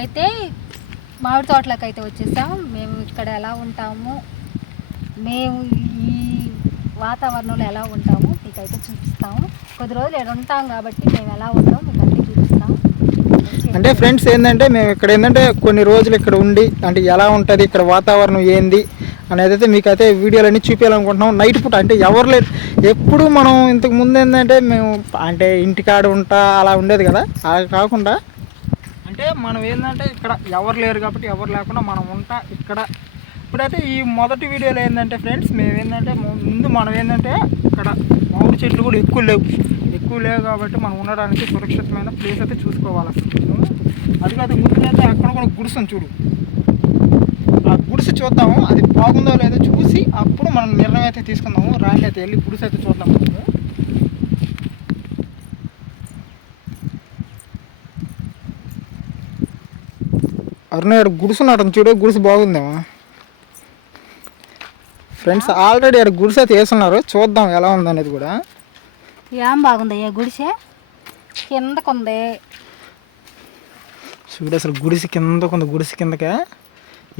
మేమైతే మామిడి తోటలోకి అయితే వచ్చేసాం. మేము ఇక్కడ ఎలా ఉంటాము, మేము ఈ వాతావరణంలో ఎలా ఉంటాము మీకైతే చూపిస్తాము. కొద్ది రోజులు ఇక్కడ ఉంటాం కాబట్టి మేము ఎలా ఉంటాం మీకు అన్నీ చూపిస్తాం. అంటే ఫ్రెండ్స్ ఏంటంటే మేము ఇక్కడ ఏంటంటే కొన్ని రోజులు ఇక్కడ ఉండి అంటే ఎలా ఉంటుంది ఇక్కడ వాతావరణం ఏంది అనేది అయితే మీకైతే వీడియోలన్నీ చూపించాలనుకుంటున్నాం. నైట్ పూట అంటే ఎవరు లేరు. ఎప్పుడు మనం ఇంతకు ముందు ఏంటంటే మేము అంటే ఇంటికాడ ఉంటా అలా ఉండేది కదా, అలా కాకుండా అంటే మనం ఏంటంటే ఇక్కడ ఎవరు లేరు కాబట్టి ఎవరు లేకుండా మనం ఉంటా ఇక్కడ. ఇప్పుడైతే ఈ మొదటి వీడియోలో ఏంటంటే ఫ్రెండ్స్ మేము ఏంటంటే ముందు మనం ఏంటంటే ఇక్కడ మామిడి చెట్లు కూడా ఎక్కువ లేవు కాబట్టి మనం ఉండడానికి సురక్షితమైన ప్లేస్ అయితే చూసుకోవాలి. అది కాదు ముందుకైతే అక్కడ కూడా గుడిసెను చూడు, ఆ గుడిసె చూద్దాము అది బాగుందో లేదో చూసి అప్పుడు మనం నిర్ణయం అయితే తీసుకుందాము. రాండి అయితే వెళ్ళి గుడిసె అయితే చూద్దాము. అరుణ ఇక్కడ గుడిసె నాటం చూడు, గుడిసె బాగుందేమో ఫ్రెండ్స్. ఆల్రెడీ ఇక్కడ గుడిసె అయితే వేస్తున్నారు, చూద్దాం ఎలా ఉందనేది కూడా. ఏం బాగుంది గుడిసె, కిందకుంది చూడు అసలు గుడిసె కిందకుంది. గుడిసె కిందకే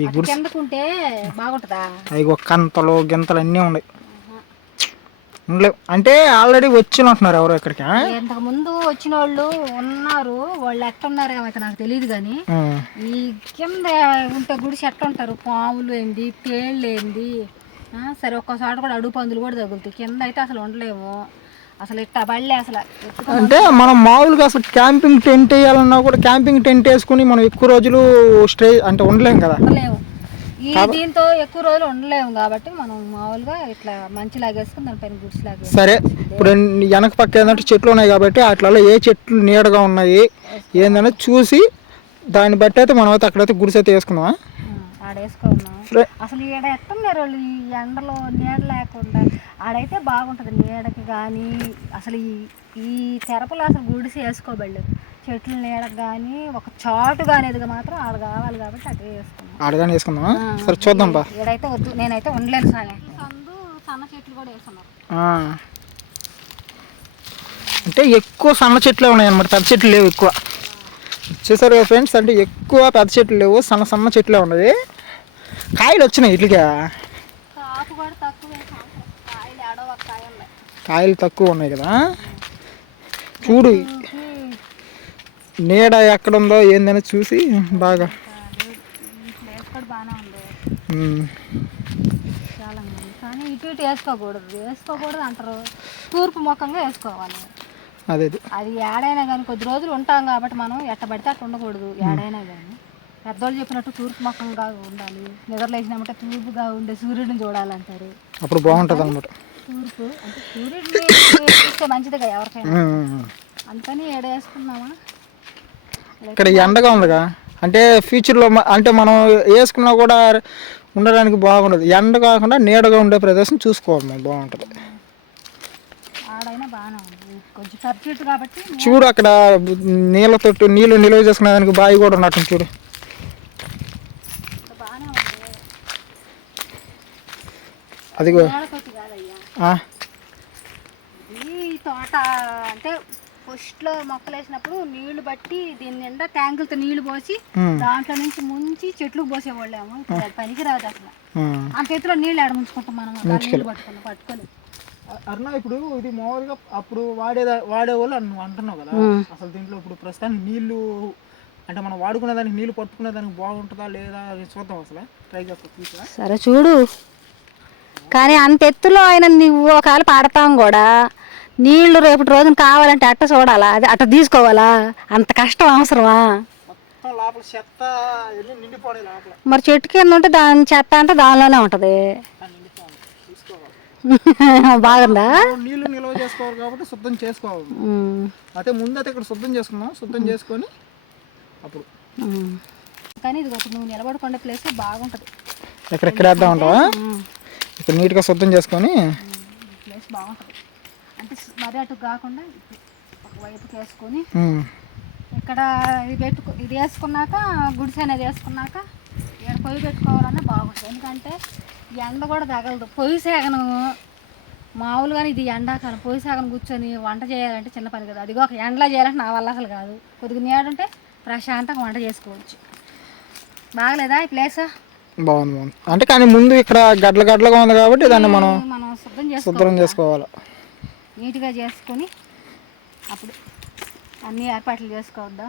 ఈ గుడిసె కిందకుంటే బాగుంటుందా? అవి కంతలు గింతలు అన్నీ ఉన్నాయి. ఉండలేవు అంటే ఆల్రెడీ వచ్చినట్టున్నారు ఎవరో ఇక్కడికి. ఇంతకు ముందు వచ్చిన వాళ్ళు ఉన్నారు, వాళ్ళు ఎట్టున్నారో అయితే నాకు తెలియదు. కానీ ఈ కింద ఉంటే గుడిసె ఎట్ట ఉంటారు, పాములు ఏంది తేళ్ళు ఏంది, సరే ఒక్కసారి కూడా అడుగు పందులు కూడా తగులుతాయి. కింద అయితే అసలు ఉండలేము. అసలు ఇట్ట బళ్ళే అసలు అంటే మనం మామూలుగా అసలు క్యాంపింగ్ టెంట్ వేయాలన్నా కూడా క్యాంపింగ్ టెంట్ వేసుకుని మనం ఎక్కువ రోజులు స్టే అంటే ఉండలేము కదా. ఉండలేము, ఈ దీంతో ఎక్కువ రోజులు ఉండలేము కాబట్టి మనం మామూలుగా ఇట్లా మంచి లాగేసుకుని దానిపైన గుడిసి లాగేసి. సరే ఇప్పుడు వెనక పక్క ఏంటంటే చెట్లు ఉన్నాయి కాబట్టి వాటిలో ఏ చెట్లు నీడగా ఉన్నాయి ఏంటనేది చూసి దాన్ని బట్టి అయితే మనం అయితే అక్కడైతే గుడిసె అయితే వేసుకున్నామా. ఆడేసుకున్నాం. అసలు ఈడ ఎట్టున్నారు వాళ్ళు ఈ ఎండలో నీడ లేకుండా. ఆడైతే బాగుంటుంది నీడకి. కానీ అసలు ఈ తెరపలు అసలు గుడిసి వేసుకోబడలేదు. చెట్లు నీడకు కానీ ఒక చాటు కానేదిగా మాత్రం ఆడ కావాలి కాబట్టి అదే వేసుకున్నాం. ఆడగానే వేసుకుందామా? సరే చూద్దాం బా. ఈడైతే వద్దు, నేనైతే ఉండలేను. సాగే సందు సన్న చెట్లు కూడా వేస్తున్నారు. అంటే ఎక్కువ సన్న చెట్లే ఉన్నాయి అన్నమాట, పెద్ద చెట్లు లేవు ఎక్కువ. చూసారు కదా ఫ్రెండ్స్, అంటే ఎక్కువ పెద్ద చెట్లు లేవు, సన్న చెట్లే ఉన్నాయి. కాయలు వచ్చినాయి ఇట్లుగా, కాయలు తక్కువ ఉన్నాయి కదా. చూడు నీడ ఎక్కడుందో ఏందని చూసి బాగా. కానీ ఇటు వేసుకోకూడదు అంటారు, తూర్పు ముఖంగా వేసుకోవాలి. అదే అది ఏడైనా కానీ కొద్ది రోజులు ఉంటాం కాబట్టి మనం ఎట్టబడితే అట్లా ఉండకూడదు. ఏడైనా కానీ పెద్దోళ్ళు చెప్పినట్టు తూర్పు ముఖంగా ఉండాలి. నిద్రలేసినామంటే తూర్పుగా ఉండే సూర్యుడిని చూడాలంటారు, అప్పుడు బాగుంటుంది అన్నమాట. తూర్పు అంటే సూర్యుడిని చూస్తే మంచిదిగా ఎవరికైనా. అందుకని వేసుకున్నామా. ఇక్కడ ఎండగా ఉందిగా, అంటే ఫ్యూచర్లో అంటే మనం వేసుకున్నా కూడా ఉండడానికి బాగుండదు. ఎండ కాకుండా నీడగా ఉండే ప్రదేశం చూసుకోవాలి మనం, బాగుంటుంది. ఆడైనా బాగానే ఉంది కొంచెం సబ్జెక్ట్ కాబట్టి. చూడు అక్కడ నీళ్ళు నిల్వ చేసుకునే దానికి బావి కూడా ఉన్నట్టు చూడు. అదిగో ఈ తోట అంటే ఫస్ట్లో మొక్కలు వేసినప్పుడు నీళ్లు బట్టి దీని నిండా ట్యాంకులతో నీళ్లు పోసి దాంట్లో నుంచి ముంచి చెట్లకు పోసేవాళ్ళేమో. పనికి రాదు అసలు. అంత ఎత్తులో నీళ్ళు ఆడ ముంచుకుంటాం మనం, పట్టుకొని. అరుణ ఇప్పుడు ఇది మామూలుగా అప్పుడు వాడేవాళ్ళు నువ్వు అంటున్నావు కదా, అసలు దీంట్లో ఇప్పుడు ప్రస్తుతానికి నీళ్లు అంటే మనం వాడుకునే దానికి నీళ్లు పట్టుకునే దానికి బాగుంటుందా లేదా చూద్దాం, అసలు ట్రై చేస్తా. సరే చూడు, కానీ అంత ఎత్తులో అయినా నువ్వు ఒకవేళ పాడతాం కూడా నీళ్లు రేపటి రోజున కావాలంటే అట్ట చూడాలా, అది అట్ట తీసుకోవాలా, అంత కష్టం అవసరమా? మరి చెట్టు కింద ఉంటే దాని చెత్త అంటే దానిలోనే ఉంటది. బాగుందా? నీళ్లు నిల్వ చేసుకోవాలి కాబట్టి శుద్ధం చేసుకోవాలి. అయితే ముందైతే ఇక్కడ శుద్ధం చేసుకున్నాం, శుద్ధం చేసుకొని అప్పుడు. కానీ ఇది ఒక నువ్వు నిలబడుకునే ప్లేస్ బాగుంటుంది. ఎక్కడ వేద్దాం ఉంటావా? ఇక్కడ నీట్గా శుద్ధం చేసుకొని ప్లేస్ బాగుంటుంది. అంటే మరి అటు కాకుండా ఒకవైపుకి వేసుకొని ఇక్కడ ఇది వేసుకున్నాక గుడిసె అనేది వేసుకున్నాక ఇక్కడ పొయ్యి పెట్టుకోవాలన్నా బాగుంటుంది. ఎందుకంటే ఎండ కూడా తగలదు. పొయ్యి సేగను మామూలుగానే ఇది ఎండాకాలం, పొయ్యి సేగను కూర్చొని వంట చేయాలంటే చిన్న పని కదా. అదిగో ఒక ఎండలో చేయాలంటే నా వల్ల అసలు కాదు. కొద్దిగా నీడుంటే ప్రశాంతంగా వంట చేసుకోవచ్చు. బాగలేదా ఈ ప్లేస్? బాగుంది. అంటే కానీ ముందు ఇక్కడ గడ్డలుగా ఉంది కాబట్టి దాన్ని మనం మనం శుభ్రం చేసుకోవాలి. నీట్గా చేసుకొని అప్పుడు అన్ని ఏర్పాట్లు చేసుకోవద్దా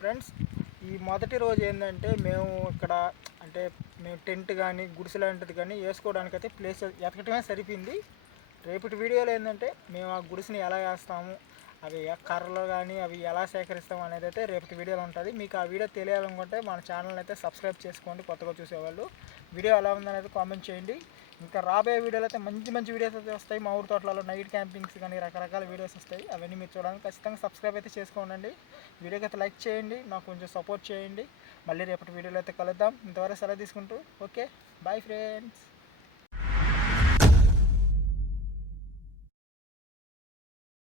ఫ్రెండ్స్. ఈ మొదటి రోజు ఏంటంటే మేము ఇక్కడ అంటే మేము టెంట్ కానీ గుడిసె లాంటిది కానీ వేసుకోవడానికి అయితే ప్లేస్ ఎతకటమే సరిపోయింది. రేపటి వీడియోలో ఏంటంటే మేము ఆ గుడిసెని ఎలా వేస్తాము, అవి కర్రలు కానీ అవి ఎలా సేకరిస్తాము అనేది అయితే రేపటి వీడియోలో ఉంటుంది. మీకు ఆ వీడియో తెలియాలనుకుంటే మన ఛానల్ అయితే సబ్స్క్రైబ్ చేసుకోండి. కొత్తగా చూసేవాళ్ళు వీడియో ఎలా ఉందనేది కామెంట్ చేయండి. ఇంకా రాబోయే వీడియోలో అయితే మంచి వీడియోస్ అయితే వస్తాయి. మా ఊరి తోటలలో నైట్ క్యాంపింగ్స్ కానీ రకరకాల వీడియోస్ వస్తాయి. అవన్నీ మీరు చూడడానికి ఖచ్చితంగా సబ్స్క్రైబ్ అయితే చేసుకోండి. వీడియోకి అయితే లైక్ చేయండి, నాకు కొంచెం సపోర్ట్ చేయండి. మళ్ళీ రేపటి వీడియోలో అయితే కలుద్దాం. ఇంతవరకు సెలవు తీసుకుంటూ ఓకే, బాయ్ ఫ్రెండ్స్.